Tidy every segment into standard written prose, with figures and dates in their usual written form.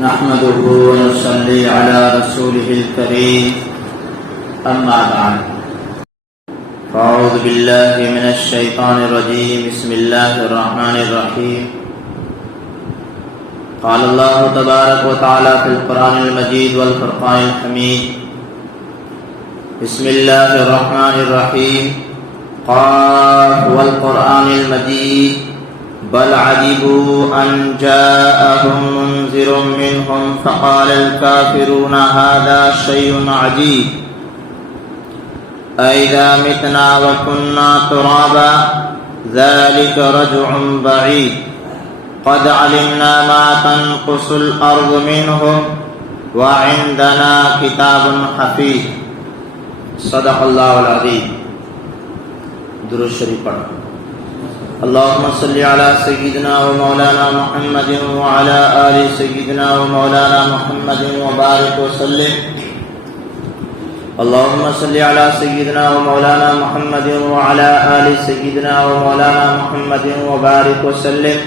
نحمده ونصلي على رسوله الكريم أما بعد فأعوذ بالله من الشيطان الرجيم بسم الله الرحمن الرحيم قال الله تبارك وتعالى في القرآن المجيد والفرقان الحميد بسم الله الرحمن الرحيم قاف والقرآن المجيد بل عجبوا أن جاءهم منذر منهم فقال الكافرون هذا شيء عجيب أإذا متنا وكنا ترابا ذلك رجع بعيد قد علمنا ما تنقص الأرض منهم وعندنا كتاب حفيظ صدق الله العظيم. درود شریف پڑھو. اللهم صل على سيدنا ومولانا محمد وعلى آل سيدنا ومولانا محمد وبارك وسلم. اللهم صل على سيدنا ومولانا محمد وعلى آل سيدنا ومولانا محمد وبارك وسلم.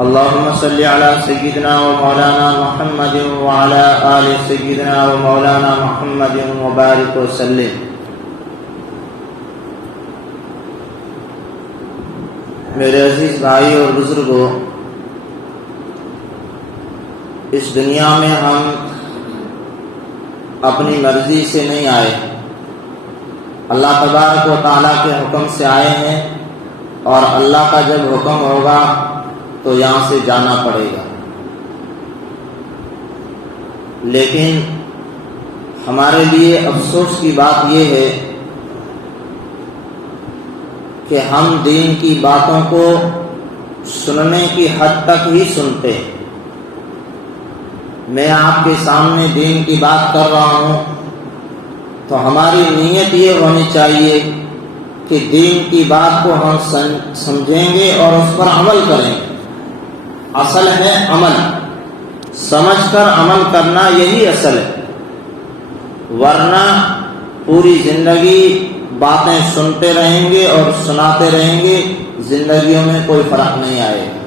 اللهم صل على سيدنا ومولانا محمد وعلى آل سيدنا ومولانا محمد وبارك وسلم. میرے عزیز بھائی اور بزرگوں، اس دنیا میں ہم اپنی مرضی سے نہیں آئے، اللہ تبارک و تعالیٰ کے حکم سے آئے ہیں، اور اللہ کا جب حکم ہوگا تو یہاں سے جانا پڑے گا. لیکن ہمارے لیے افسوس کی بات یہ ہے کہ ہم دین کی باتوں کو سننے کی حد تک ہی سنتے ہیں. میں آپ کے سامنے دین کی بات کر رہا ہوں تو ہماری نیت یہ ہونی چاہیے کہ دین کی بات کو ہم سمجھیں گے اور اس پر عمل کریں گے. اصل ہے عمل، سمجھ کر عمل کرنا، یہی اصل ہے. ورنہ پوری زندگی باتیں سنتے رہیں گے اور سناتے رہیں گے، زندگیوں میں کوئی فرق نہیں آئے گا.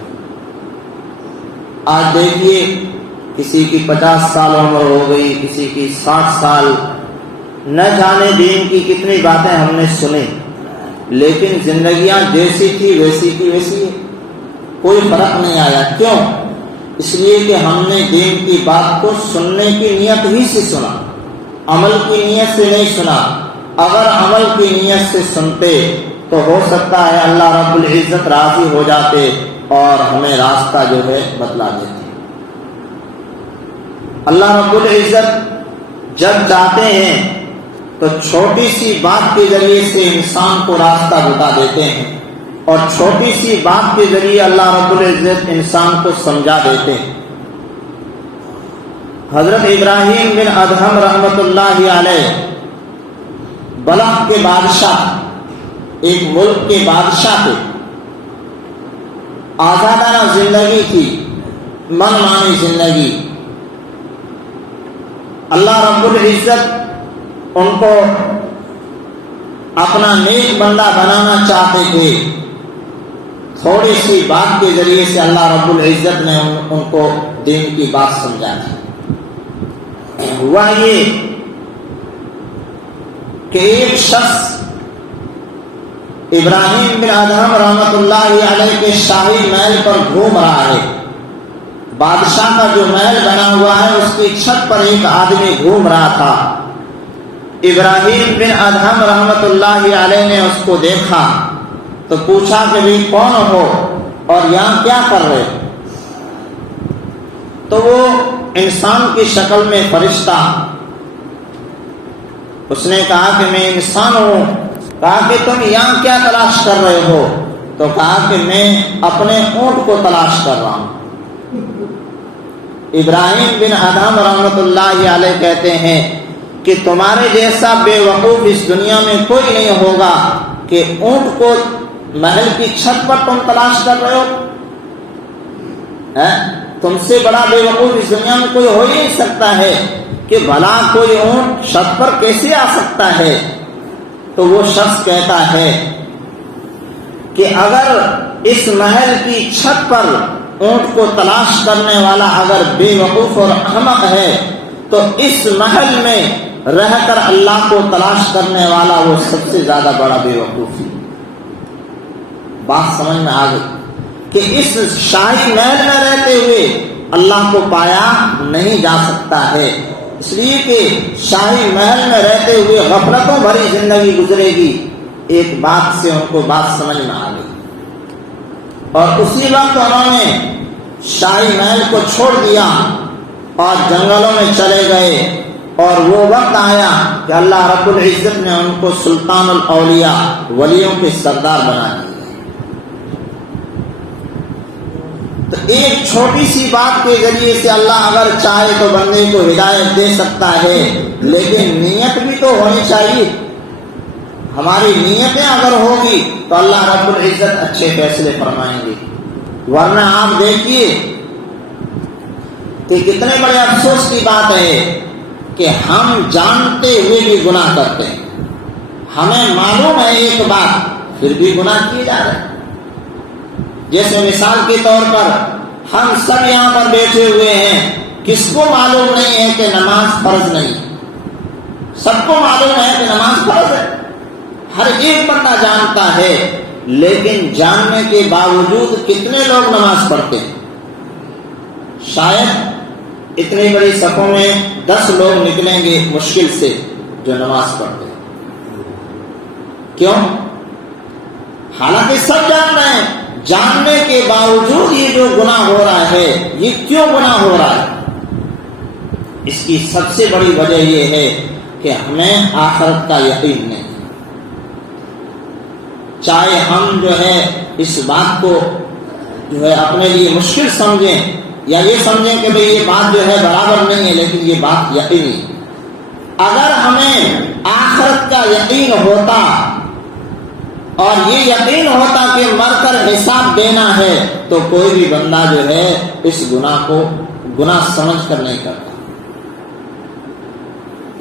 آج دیکھیے، کسی کی 50 سال عمر ہو گئی، کسی کی 60 سال، نہ جانے دین کی کتنی باتیں ہم نے سنی، لیکن زندگیاں جیسی تھی ویسی کی ویسی ہے، کوئی فرق نہیں آیا. کیوں؟ اس لیے کہ ہم نے دین کی بات کو سننے کی نیت ہی سے سنا، عمل کی نیت سے نہیں سنا. اگر عمل کی نیت سے سنتے تو ہو سکتا ہے اللہ رب العزت راضی ہو جاتے اور ہمیں راستہ جو ہے بتلا دیتے. اللہ رب العزت جب چاہتے ہیں تو چھوٹی سی بات کے ذریعے سے انسان کو راستہ بتا دیتے ہیں، اور چھوٹی سی بات کے ذریعے اللہ رب العزت انسان کو سمجھا دیتے ہیں. حضرت ابراہیم بن ادہم رحمۃ اللہ علیہ بلخ کے بادشاہ، ایک ملک کے بادشاہ تھے. آزادانہ زندگی تھی، من مانی زندگی. اللہ رب العزت ان کو اپنا نیک بندہ بنانا چاہتے تھے. تھوڑی سی بات کے ذریعے سے اللہ رب العزت نے ان کو دین کی بات سمجھا تھی. ہوا یہ کہ ایک شخص ابراہیم بن ادہم رحمۃ اللہ علیہ کے شاہی محل پر گھوم رہا ہے. بادشاہ کا جو محل بنا ہوا ہے اس کی چھت پر ایک آدمی گھوم رہا تھا. ابراہیم بن ادہم رحمۃ اللہ علیہ نے اس کو دیکھا تو پوچھا کہ بھی کون ہو اور یہاں کیا کر رہے؟ تو وہ انسان کی شکل میں فرشتہ، اس نے کہا کہ میں انسان ہوں. کہا کہ تم یہاں کیا تلاش کر رہے ہو؟ تو کہا کہ میں اپنے اونٹ کو تلاش کر رہا ہوں. ابراہیم بن ادہم رحمۃ اللہ علیہ کہتے ہیں کہ تمہارے جیسا بے وقوف اس دنیا میں کوئی نہیں ہوگا کہ اونٹ کو محل کی چھت پر تم تلاش کر رہے ہو. تم سے بڑا بے وقوف اس دنیا میں کوئی ہو ہی نہیں سکتا ہے کہ بھلا کوئی اونٹ چھت پر کیسے آ سکتا ہے. تو وہ شخص کہتا ہے کہ اگر اس محل کی چھت پر اونٹ کو تلاش کرنے والا اگر بے وقوف اور احمق ہے تو اس محل میں رہ کر اللہ کو تلاش کرنے والا وہ سب سے زیادہ بڑا بے وقوف ہے۔ بات سمجھ میں آ گئی کہ اس شاہی محل میں رہتے ہوئے اللہ کو پایا نہیں جا سکتا ہے، اس لیے کہ شاہی محل میں رہتے ہوئے غفلتوں بھری زندگی گزرے گی۔ ایک بات سے ان کو بات سمجھ میں آ گئی اور اسی وقت انہوں نے شاہی محل کو چھوڑ دیا اور جنگلوں میں چلے گئے، اور وہ وقت آیا کہ اللہ رب العزت نے ان کو سلطان الاولیاء ولیوں کے سردار بنا دیا۔ تو ایک چھوٹی سی بات کے ذریعے سے اللہ اگر چاہے تو بندے کو ہدایت دے سکتا ہے، لیکن نیت بھی تو ہونی چاہیے۔ ہماری نیتیں اگر ہوگی تو اللہ رب العزت اچھے فیصلے فرمائیں گے، ورنہ آپ دیکھیے کہ کتنے بڑے افسوس کی بات ہے کہ ہم جانتے ہوئے بھی گناہ کرتے ہیں، ہمیں معلوم ہے ایک بات پھر بھی گناہ کیے جا رہے ہیں۔ جیسے مثال کے طور پر ہم سب یہاں پر بیٹھے ہوئے ہیں، کس کو معلوم نہیں ہے کہ نماز فرض نہیں؟ سب کو معلوم ہے کہ نماز فرض ہے، ہر ایک بندہ جانتا ہے، لیکن جاننے کے باوجود کتنے لوگ نماز پڑھتے ہیں؟ شاید اتنی بڑی صفوں میں 10 لوگ نکلیں گے مشکل سے جو نماز پڑھتے ہیں۔ کیوں؟ حالانکہ سب جان رہے ہیں، جاننے کے باوجود یہ جو گناہ ہو رہا ہے، یہ کیوں گناہ ہو رہا ہے؟ اس کی سب سے بڑی وجہ یہ ہے کہ ہمیں آخرت کا یقین نہیں۔ چاہے ہم جو ہے اس بات کو جو ہے اپنے لیے مشکل سمجھیں یا یہ سمجھیں کہ بھئی یہ بات جو ہے برابر نہیں ہے، لیکن یہ بات یقینی۔ اگر ہمیں آخرت کا یقین ہوتا اور یہ یقین ہوتا کہ مر کر حساب دینا ہے، تو کوئی بھی بندہ جو ہے اس گناہ کو گناہ سمجھ کر نہیں کرتا،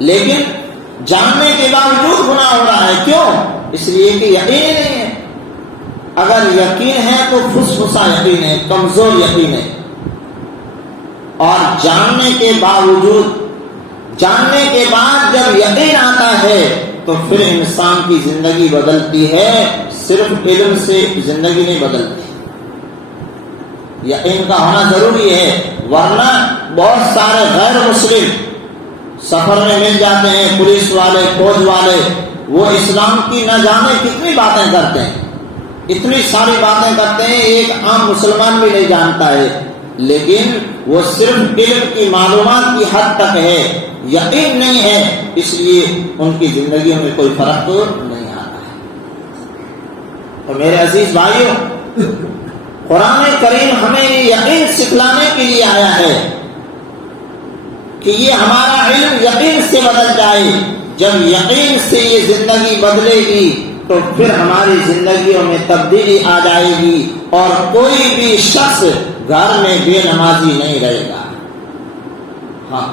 لیکن جاننے کے باوجود گناہ ہو رہا ہے۔ کیوں؟ اس لیے کہ یقین ہی نہیں ہے۔ اگر یقین ہے تو فسفسا یقین ہے، کمزور یقین ہے، اور جاننے کے باوجود، جاننے کے بعد جب یقین آتا ہے تو پھر انسان کی زندگی بدلتی ہے، صرف علم سے زندگی نہیں بدلتی، یقین کا ہونا ضروری ہے، ورنہ بہت سارے غیر مسلم سفر میں مل جاتے ہیں، پولیس والے، فوج والے، وہ اسلام کی نہ جانے کتنی باتیں کرتے ہیں، اتنی ساری باتیں کرتے ہیں، ایک عام مسلمان بھی نہیں جانتا ہے، لیکن وہ صرف علم کی معلومات کی حد تک ہے، یقین نہیں ہے، اس لیے ان کی زندگیوں میں کوئی فرق نہیں آتا ہے۔ تو میرے عزیز بھائیوں، قرآن کریم ہمیں یہ یقین سکھلانے کے لیے آیا ہے کہ یہ ہمارا علم یقین سے بدل جائے۔ جب یقین سے یہ زندگی بدلے گی تو پھر ہماری زندگیوں میں تبدیلی آ جائے گی، اور کوئی بھی شخص گھر میں بے نمازی نہیں رہے گا۔ ہاں،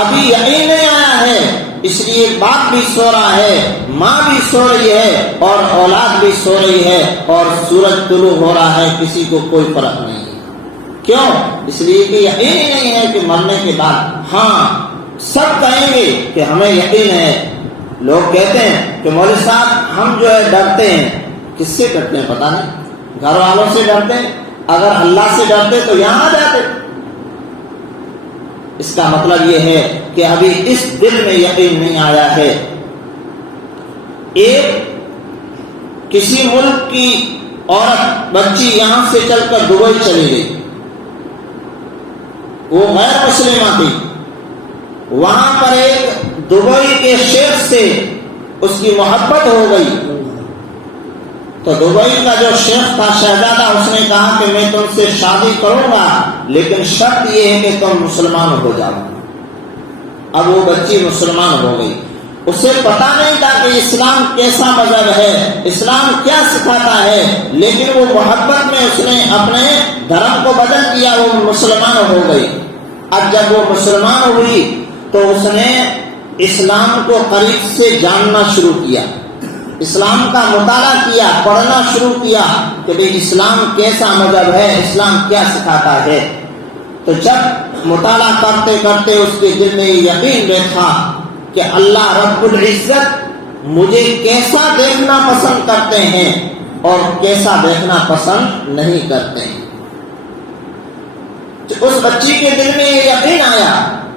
ابھی یقین نہیں آیا ہے، اس لیے باپ بھی سو رہا ہے، ماں بھی سو رہی ہے، اور اولاد بھی سو رہی ہے، اور سورج طلوع ہو رہا ہے، کسی کو کوئی فرق نہیں ہے۔ کیوں؟ اس لیے کہ یقین ہی نہیں ہے کہ مرنے کے بعد۔ ہاں، سب کہیں گے کہ ہمیں یقین ہے۔ لوگ کہتے ہیں کہ مولوی صاحب ہم جو ہے ڈرتے ہیں۔ کس سے ڈرتے ہیں پتہ نہیں، گھر والوں سے ڈرتے ہیں، اگر اللہ سے ڈرتے تو یہاں آ جاتے۔ اس کا مطلب یہ ہے کہ ابھی اس دل میں یقین نہیں آیا ہے۔ ایک کسی ملک کی عورت بچی یہاں سے چل کر دبئی چلی گئی، وہ غیر مسلمہ تھی، وہاں پر ایک دبئی کے شیخ سے اس کی محبت ہو گئی، تو دبئی کا جو شیخ تھا شہزادہ، اس نے کہا کہ میں تم سے شادی کروں گا، لیکن شرط یہ ہے کہ تم مسلمان ہو جاؤ۔ اب وہ بچی مسلمان ہو گئی۔ اسے پتا نہیں تھا کہ اسلام کیسا مذہب ہے، اسلام کیا سکھاتا ہے، لیکن وہ محبت میں اس نے اپنے دھرم کو بدل دیا، وہ مسلمان ہو گئی۔ اب جب وہ مسلمان ہوئی تو اس نے اسلام کو قریب سے جاننا شروع کیا، اسلام کا مطالعہ کیا، پڑھنا شروع کیا کہ بھئی اسلام کیسا مذہب ہے، اسلام کیا سکھاتا ہے، تو جب مطالعہ کرتے کرتے اس کے دل میں یہ یقین بیٹھا کہ اللہ رب العزت مجھے کیسا دیکھنا پسند کرتے ہیں اور کیسا دیکھنا پسند نہیں کرتے ہیں، تو اس بچی کے دل میں یہ یقین آیا،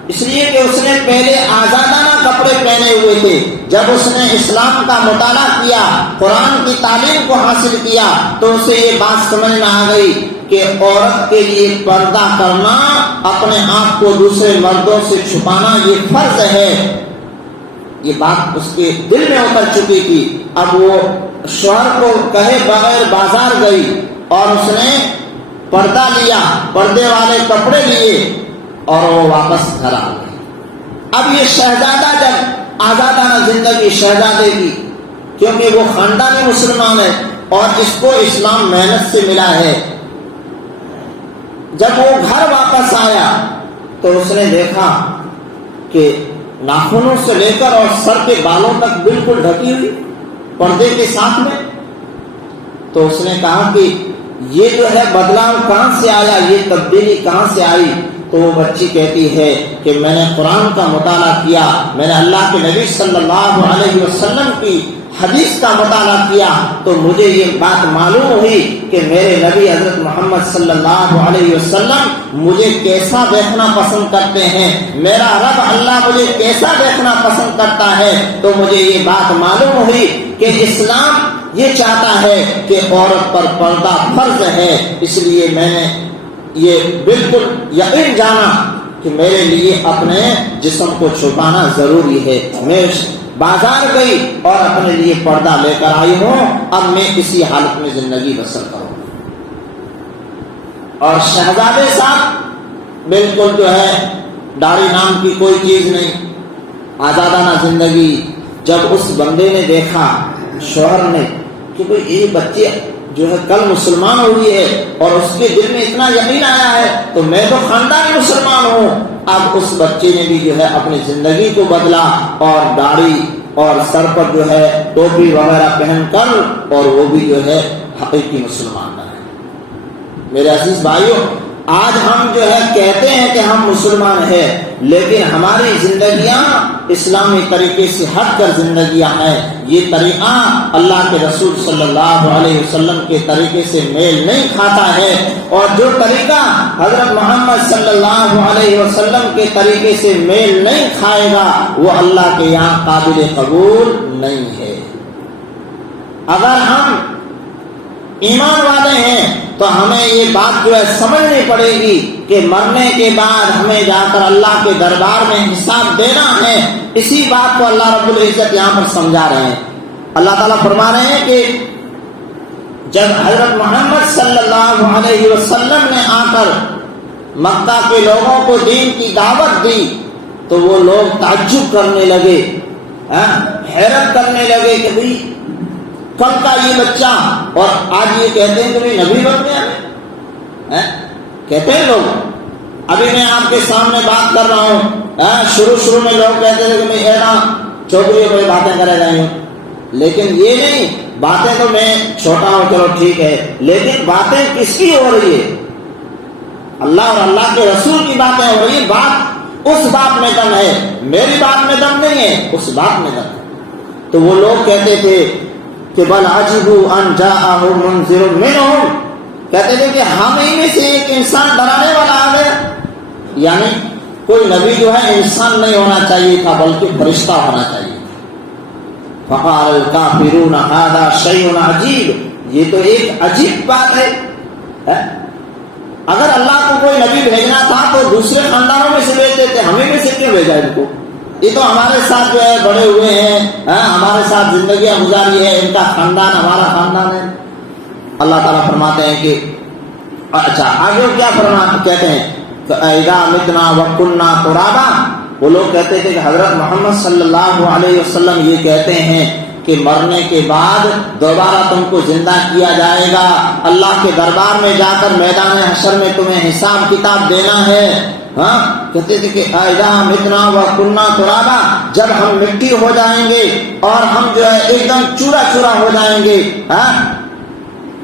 اس لیے کہ اس نے پہلے آزادانہ کپڑے پہنے ہوئے تھے۔ جب اس نے اسلام کا مطالعہ کیا، قرآن کی تعلیم کو حاصل کیا، تو اسے یہ بات سمجھ میں آ گئی کہ عورت کے لیے پردہ کرنا، اپنے آپ کو دوسرے مردوں سے چھپانا، یہ فرض ہے۔ یہ بات اس کے دل میں اتر چکی تھی۔ اب وہ شوہر کو کہے بغیر بازار گئی اور اس نے پردہ لیا، پردے والے کپڑے لیے اور وہ واپس گھر آ گئی۔ اب یہ شہزادہ جب آزادانہ زندگی شہزادے کی، کیونکہ وہ خاندانی مسلمان ہے اور اس کو اسلام محنت سے ملا ہے، جب وہ گھر واپس آیا تو اس نے دیکھا کہ ناخنوں سے لے کر اور سر کے بالوں تک بالکل ڈھکی ہوئی پردے کے ساتھ میں، تو اس نے کہا کہ یہ جو ہے بدلاؤ کہاں سے آیا، یہ تبدیلی کہاں سے آئی؟ تو وہ بچی کہتی ہے کہ میں نے قرآن کا مطالعہ کیا، میں نے اللہ کے نبی صلی اللہ علیہ وسلم کی حدیث کا مطالعہ کیا، تو مجھے یہ بات معلوم ہوئی کہ میرے نبی حضرت محمد صلی اللہ علیہ وسلم مجھے کیسا دیکھنا پسند کرتے ہیں، میرا رب اللہ مجھے کیسا دیکھنا پسند کرتا ہے، تو مجھے یہ بات معلوم ہوئی کہ اسلام یہ چاہتا ہے کہ عورت پر پردہ فرض ہے، اس لیے میں نے یہ بالکل یقین جانا کہ میرے لیے اپنے جسم کو چھپانا ضروری ہے۔ میں بازار گئی اور اپنے لیے پردہ لے کر آئی ہوں، اب میں اسی حالت میں زندگی بسر کروں۔ اور شہزادے صاحب بالکل جو ہے داڑھی نام کی کوئی چیز نہیں، آزادانہ زندگی۔ جب اس بندے نے دیکھا، شوہر نے، کہ بھئی یہ بچے جو ہے کل مسلمان ہوئی ہے اور اس کے دل میں اتنا یقین آیا ہے، تو میں تو خاندانی مسلمان ہوں۔ اب اس بچے نے بھی جو ہے اپنی زندگی کو بدلا اور داڑھی اور سر پر جو ہے ٹوپی وغیرہ پہن کر، اور وہ بھی جو ہے حقیقی مسلمان بنے۔ میرے عزیز بھائیوں، آج ہم جو ہے کہتے ہیں کہ ہم مسلمان ہیں، لیکن ہماری زندگیاں اسلامی طریقے سے ہٹ کر زندگیاں ہیں۔ یہ طریقہ اللہ کے رسول صلی اللہ علیہ وسلم کے طریقے سے میل نہیں کھاتا ہے، اور جو طریقہ حضرت محمد صلی اللہ علیہ وسلم کے طریقے سے میل نہیں کھائے گا، وہ اللہ کے یہاں قابل قبول نہیں ہے۔ اگر ہم ایمان والے ہیں تو ہمیں یہ بات جو ہے سمجھنی پڑے گی کہ مرنے کے بعد ہمیں جا کر اللہ کے دربار میں حساب دینا ہے۔ اسی بات کو اللہ رب العزت یہاں پر سمجھا رہے ہیں۔ اللہ تعالیٰ فرما رہے ہیں کہ جب حضرت محمد صلی اللہ علیہ وسلم نے آ کر مکہ کے لوگوں کو دین کی دعوت دی تو وہ لوگ تعجب کرنے لگے، حیرت کرنے لگے کہ بھئی کل کا یہ بچہ، اور آج یہ کہتے ہیں کہ بھئی نبی بن گیا، کہتے ہیں لوگ۔ ابھی میں آپ کے سامنے بات کر رہا ہوں، شروع میں لوگ کہتے تھے کہ بھئی اینا چھوکریوں پہ باتیں کرے رہے ہیں، لیکن یہ نہیں، باتیں تو میں چھوٹا ہوں چلو ٹھیک ہے، لیکن باتیں کس کی ہو رہی ہے؟ اللہ اور اللہ کے رسول کی باتیں ہو رہی ہے۔ بات اس بات میں دم ہے، میری بات میں دم نہیں ہے، اس بات میں دم ہے۔ تو وہ لوگ کہتے تھے کہ بل عجبوا ان جاءهم منذر منهم، کہتے تھے کہ ہم ہی میں سے ایک انسان ڈرانے والا آ گیا، یعنی کوئی نبی جو ہے انسان نہیں ہونا چاہیے تھا بلکہ فرشتہ ہونا چاہیے تھا۔ فقال الکافرون ھذا شیء عجیب، یہ تو ایک عجیب بات ہے۔ اگر اللہ کو کوئی نبی بھیجنا تھا تو دوسرے خاندانوں میں سے بھیج دیتے، ہمیں میں سے کیوں بھیجا ان کو؟ یہ تو ہمارے ساتھ جو ہے بڑے ہوئے ہیں، ہمارے ساتھ زندگیاں گزاری ہے، ان کا خاندان ہمارا خاندان ہے۔ اللہ تعالیٰ فرماتے ہیں کہ اچھا آگے کیا کہتے ہیں، اذا متنا وکنا ترابا، وہ لوگ کہتے تھے کہ حضرت محمد صلی اللہ علیہ وسلم یہ کہتے ہیں کہ مرنے کے بعد دوبارہ تم کو زندہ کیا جائے گا، اللہ کے دربار میں جا کر میدان حشر میں تمہیں حساب کتاب دینا ہے۔ ہاں کہتے تھے کہ اذا متنا وکنا ترابا، جب ہم مٹی ہو جائیں گے اور ہم جو ہے ایک دم چورا چورا ہو جائیں گے، ہاں،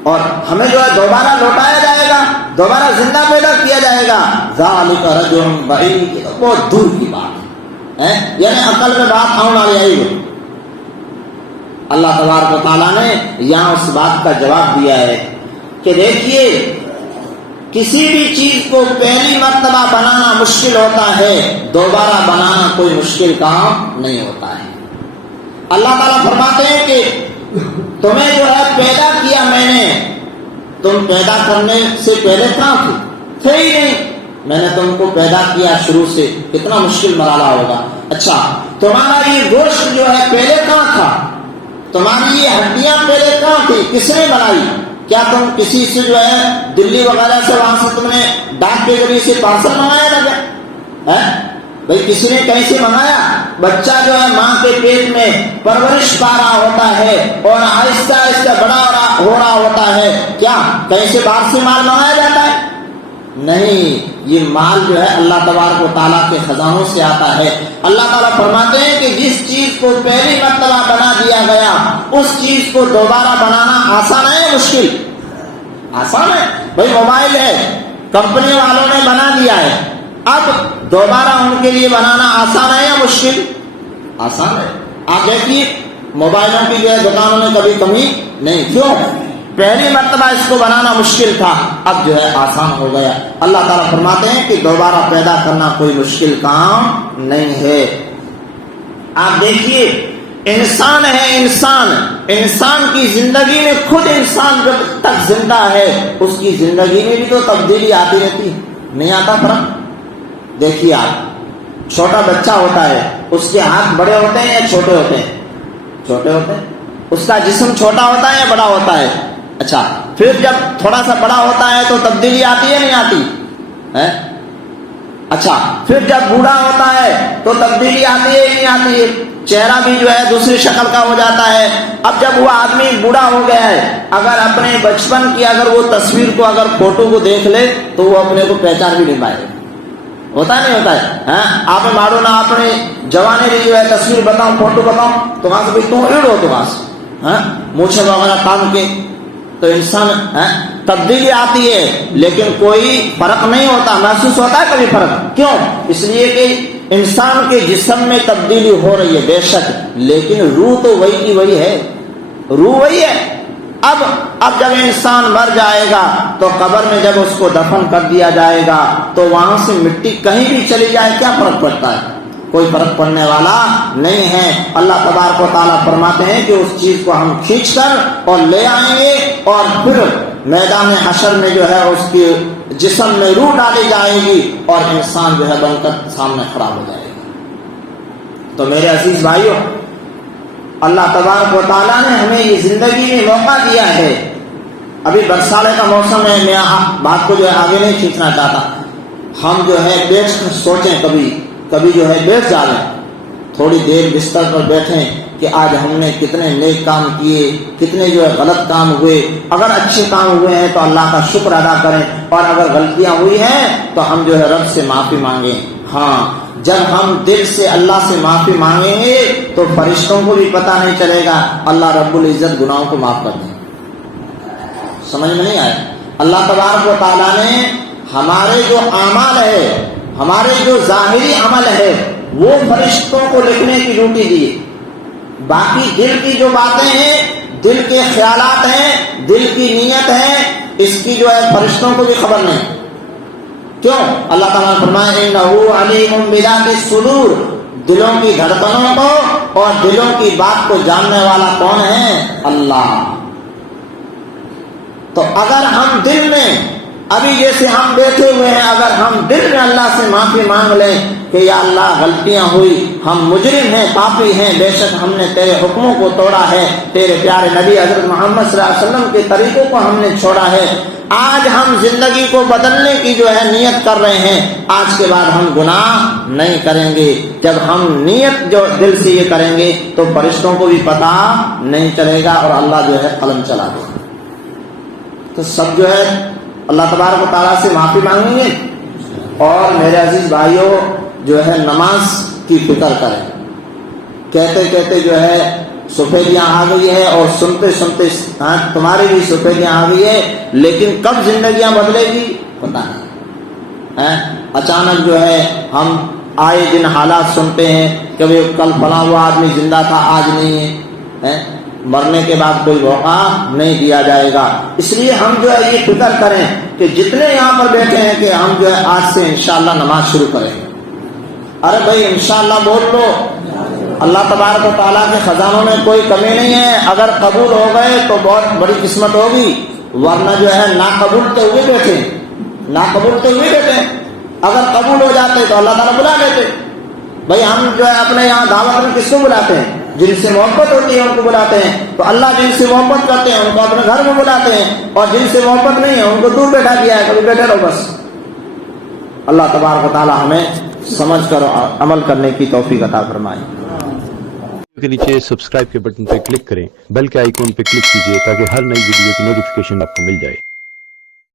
اور ہمیں جو ہے دوبارہ لوٹایا جائے گا، دوبارہ زندہ پیدا کیا جائے گا، ذالک رجل بعید، بہت دور کی بات ہے، یعنی عقل میں بات آنے والی ہے۔ اللہ تبارک و تعالیٰ نے یہاں اس بات کا جواب دیا ہے کہ دیکھیے کسی بھی چیز کو پہلی مرتبہ بنانا مشکل ہوتا ہے، دوبارہ بنانا کوئی مشکل کام نہیں ہوتا ہے۔ اللہ تعالیٰ فرماتے ہیں کہ تمہیں جو ہے پیدا کیا میں نے، تم پیدا کرنے سے پہلے کہاں تھے ہی نہیں، میں نے تم کو پیدا کیا شروع سے، کتنا مشکل مرحلہ ہوگا۔ اچھا تمہارا یہ گوشت جو ہے پہلے کہاں تھا، تمہاری یہ ہڈیاں پہلے کہاں تھی، کس نے بنائی؟ کیا تم کسی سے جو ہے دلی وغیرہ سے وہاں سے تم نے ڈاک کے ذریعے سے پارسل منگایا تھا کیا؟ بھائی کسی نے کہیں سے منگایا؟ بچہ جو ہے ماں کے پیٹ میں پرورش پا رہا ہوتا ہے اور آہستہ آہستہ بڑا ہو رہا ہوتا ہے، کیا کہیں سے باہر سے مال منگایا جاتا ہے؟ نہیں، یہ مال جو ہے اللہ تبارک و تعالیٰ کے خزانوں سے آتا ہے۔ اللہ تعالیٰ فرماتے ہیں کہ جس چیز کو پہلی مرتبہ بنا دیا گیا اس چیز کو دوبارہ بنانا آسان ہے مشکل؟ آسان ہے۔ بھائی موبائل ہے، کمپنی والوں نے بنا دیا ہے، اب دوبارہ ان کے لیے بنانا آسان ہے یا مشکل؟ آسان ہے۔ آپ دیکھیے موبائلوں کی جو ہے دکانوں میں کبھی کمی نہیں، کیوں؟ پہلی مرتبہ اس کو بنانا مشکل تھا، اب جو ہے آسان ہو گیا۔ اللہ تعالیٰ فرماتے ہیں کہ دوبارہ پیدا کرنا کوئی مشکل کام نہیں ہے۔ آپ دیکھیے انسان ہے، انسان کی زندگی میں خود انسان جب تک زندہ ہے اس کی زندگی میں بھی تو تبدیلی آتی رہتی ہے، نہیں آتا فرق؟ دیکھیے آپ چھوٹا بچہ ہوتا ہے، اس کے ہاتھ بڑے ہوتے ہیں یا چھوٹے ہوتے ہیں؟ چھوٹے ہوتے ہیں۔ اس کا جسم چھوٹا ہوتا ہے یا بڑا ہوتا ہے؟ اچھا پھر جب تھوڑا سا بڑا ہوتا ہے تو تبدیلی آتی ہے نہیں آتی ہے؟ اچھا پھر جب بوڑھا ہوتا ہے تو تبدیلی آتی ہے نہیں آتی ہے؟ چہرہ بھی جو ہے دوسری شکل کا ہو جاتا ہے۔ اب جب وہ آدمی بوڑھا ہو گیا ہے، اگر اپنے بچپن کی اگر وہ تصویر کو اگر فوٹو کو دیکھ لے تو وہ اپنے کو پہچان بھی نہیں پائے، ہوتا نہیں ہوتا ہے؟ آپ مارو نا اپنے جوانے کی جو ہے تصویر بتاؤں فوٹو بتاؤں تو وہاں سے تم ایڑ ہو، تو وہاں سے مونچھیں وغیرہ کام کے تو انسان تبدیلی آتی ہے لیکن کوئی فرق نہیں ہوتا، محسوس ہوتا ہے کبھی فرق؟ کیوں؟ اس لیے کہ انسان کے جسم میں تبدیلی ہو رہی ہے بے شک، لیکن روح تو وہی کی وہی ہے، روح وہی ہے۔ اب جب انسان مر جائے گا تو قبر میں جب اس کو دفن کر دیا جائے گا تو وہاں سے مٹی کہیں بھی چلی جائے کیا فرق پڑتا ہے؟ کوئی فرق پڑنے والا نہیں ہے۔ اللہ تبارک و تعالیٰ فرماتے ہیں کہ اس چیز کو ہم کھینچ کر اور لے آئیں گے اور پھر میدان حشر میں جو ہے اس کے جسم میں روح ڈالی جائے گی اور انسان جو ہے بن کر سامنے کھڑا ہو جائے گا۔ تو میرے عزیز بھائیوں، اللہ تبارک و تعالیٰ نے ہمیں یہ زندگی میں موقع دیا ہے۔ ابھی برسالے کا موسم ہے، میں بات کو جو ہے آگے نہیں کھینچنا چاہتا، ہم جو ہے بیٹھ کر سوچیں، کبھی جو ہے بیٹھ جائیں، تھوڑی دیر بستر پر بیٹھیں کہ آج ہم نے کتنے نیک کام کیے، کتنے جو ہے غلط کام ہوئے۔ اگر اچھے کام ہوئے ہیں تو اللہ کا شکر ادا کریں، اور اگر غلطیاں ہوئی ہیں تو ہم جو ہے رب سے معافی مانگیں۔ ہاں جب ہم دل سے اللہ سے معافی مانگیں گے تو فرشتوں کو بھی پتہ نہیں چلے گا، اللہ رب العزت گناہوں کو معاف کر دیں۔ سمجھ میں نہیں آیا؟ اللہ تبارک و تعالیٰ نے ہمارے جو اعمال ہے، ہمارے جو ظاہری عمل ہے وہ فرشتوں کو لکھنے کی ڈیوٹی دی، باقی دل کی جو باتیں ہیں، دل کے خیالات ہیں، دل کی نیت ہے، اس کی جو ہے فرشتوں کو بھی خبر نہیں۔ کیوں؟ اللہ تعالیٰ نے فرمایا انہ علیم بذات الصدور، دلوں کی دھڑکنوں کو اور دلوں کی بات کو جاننے والا کون ہے؟ اللہ۔ تو اگر ہم دل میں ابھی جیسے ہم بیٹھے ہوئے ہیں، اگر ہم دل میں اللہ سے معافی مانگ لیں کہ یا اللہ غلطیاں ہوئی، ہم مجرم ہیں، پاپی ہیں، بے شک ہم نے تیرے حکموں کو توڑا ہے، تیرے پیارے نبی حضرت محمد صلی اللہ علیہ وسلم کے طریقوں کو ہم نے چھوڑا ہے، آج ہم زندگی کو بدلنے کی جو ہے نیت کر رہے ہیں، آج کے بعد ہم گناہ نہیں کریں گے۔ جب ہم نیت جو دل سے یہ کریں گے تو فرشتوں کو بھی پتہ نہیں چلے گا اور اللہ جو ہے قلم چلا دے گا۔ تو سب جو ہے اللہ تبارک و تعالیٰ سے معافی مانگیں گے، اور میرے عزیز بھائیوں جو ہے نماز کی فکر کریں۔ کہتے کہتے جو ہے سفیدیاں آ گئی ہے، اور سنتے سنتے تمہاری بھی سفیدیاں آ گئی ہے، لیکن کب زندگیاں بدلے گی پتہ نہیں۔ اچانک جو ہے ہم آئے دن حالات سنتے ہیں کہ کل فلاں وہ آدمی زندہ تھا، آج نہیں ہے، مرنے کے بعد کوئی موقع نہیں دیا جائے گا۔ اس لیے ہم جو ہے یہ فکر کریں کہ جتنے یہاں پر بیٹھے ہیں کہ ہم جو ہے آج سے انشاءاللہ نماز شروع کریں گے۔ ارے بھائی انشاءاللہ بول لو، اللہ تبارک و تعالیٰ کے خزانوں میں کوئی کمی نہیں ہے، اگر قبول ہو گئے تو بہت بڑی قسمت ہوگی، ورنہ جو ہے ناقبول تو ہوئے بیٹھے، ناقبول تو ہوئے بیٹھے۔ اگر قبول ہو جاتے تو اللہ تعالیٰ بلا لیتے۔ بھائی ہم جو ہے اپنے یہاں دعوت میں کس کو بلاتے ہیں؟ جن سے محبت ہوتی ہے ان کو بلاتے ہیں، تو اللہ جن سے محبت کرتے ہیں ان کو اپنے گھر میں بلاتے ہیں، اور جن سے محبت نہیں ہے ان کو دور بیٹھا دیا ہے، کبھی بیٹھے رہو بس۔ اللہ تبارک و تعالیٰ ہمیں سمجھ کر عمل کرنے کی توفیق عطا فرمائے۔ کے نیچے سبسکرائب کے بٹن پر کلک کریں، بیل کے آئیکن پہ کلک کیجیے تاکہ ہر نئی ویڈیو کی نوٹیفیکیشن آپ کو مل جائے۔